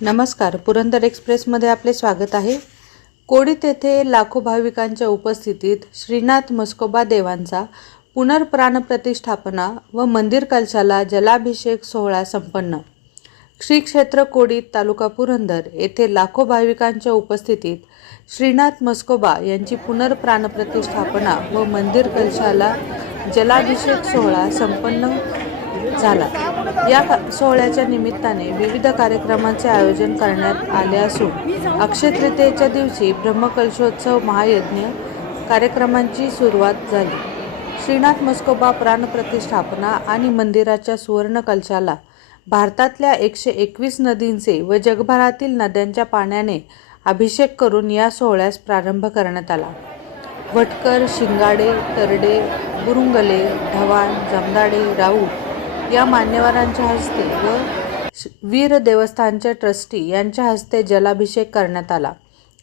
नमस्कार, पुरंदर एक्सप्रेसमध्ये आपले स्वागत आहे। कोडीत येथे लाखो भाविकांच्या उपस्थितीत श्रीनाथ म्हस्कोबा देवांचा पुनर्प्राणप्रतिष्ठापना व मंदिर कलशाला जलाभिषेक सोहळा संपन्न। श्री क्षेत्र कोडीत तालुका पुरंदर येथे लाखो भाविकांच्या उपस्थितीत श्रीनाथ म्हस्कोबा यांची पुनर्प्राणप्रतिष्ठापना व मंदिर कलशाला जलाभिषेक सोहळा संपन्न झाला। या सोहळ्याच्या निमित्ताने विविध कार्यक्रमांचे आयोजन करण्यात आले असून अक्षय तृतीयेच्या दिवशी ब्रह्मकलशोत्सव महायज्ञ कार्यक्रमांची सुरुवात झाली। श्रीनाथ म्हस्कोबा प्राणप्रतिष्ठापना आणि मंदिराच्या सुवर्ण कलशाला भारतातल्या 121 नदींचे व जगभरातील नद्यांच्या पाण्याने अभिषेक करून या सोहळ्यास प्रारंभ करण्यात आला। भटकर, शिंगाडे, तरडे, बुरुंगले, ढवाण, जमदाडे, राऊत या मान्यवरांच्या हस्ते व वीर देवस्थानचे ट्रस्टी यांच्या हस्ते जलाभिषेक करण्यात आला,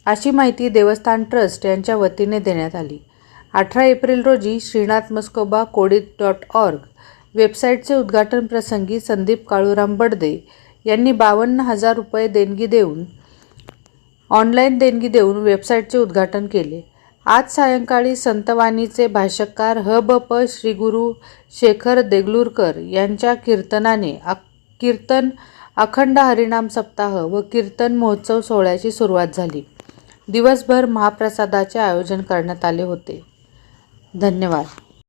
अशी माहिती देवस्थान ट्रस्ट यांच्या वतीने देण्यात आली। 18 एप्रिल रोजी श्रीनाथ म्हस्कोबा कोडीत.org वेबसाईटचे उद्घाटन प्रसंगी संदीप काळूराम बडदे यांनी 52,000 रुपये ऑनलाईन देणगी देऊन वेबसाईटचे उद्घाटन केले। आज सायंकाळी संतवाणीचे भाष्यकार ह.ब.प. श्री गुरु शेखर देगलूरकर यांच्या कीर्तनाने कीर्तन अखंड हरिनाम सप्ताह व कीर्तन महोत्सव सोहळ्याची सुरुवात झाली। दिवसभर महाप्रसादाचे आयोजन करण्यात आले होते। धन्यवाद।